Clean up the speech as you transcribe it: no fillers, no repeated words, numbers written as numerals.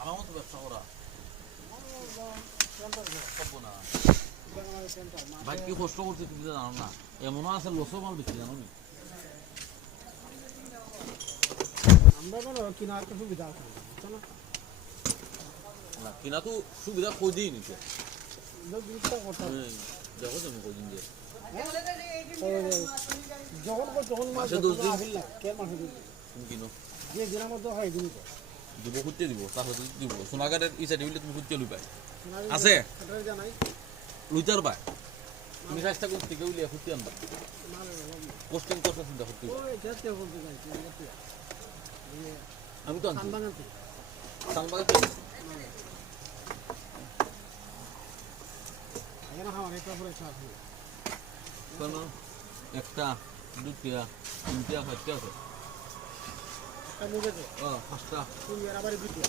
আমার মতো ব্যবসা করা সব না ভাই কি কষ্ট করছে তুমি তো জানো না এমনও আছে লসও মাল বেশি জানো নি আমরা কোনো কিনার তো সুবিধা আছে না না কিনা তো সুবিধা খোঁজেই নিছে দুধটা কথা দেখো তুমি কদিন দিয়ে যখন তখন মাছ মাসে 10 দিন আহিল না কে মাসে দিন তুমি কিনো যে দিনের মধ্যে হয় দিন তো দিব খুঁজতে দিব তাহলে দিব সোনাগারের ই সাইড হইলে তুমি খুঁজতে লই পাই আছে এটা জানাই লুইতার পাই তুমি চেষ্টা করতে কেউ লিয়া খুঁজতে আনবা পোস্টিং করতে চিন্তা করতে ওই যেতে বলতে যাইছি আমি তো আনছি কানবাগাতে সানবাগে এখানে খাওয়ার একটা পরে চাপ কেন একটা দুটিয়া তিনটিয়া চারটিয়া আছে একটা মুখে তো পাঁচটা তুমি এর আবার দ্বিতীয়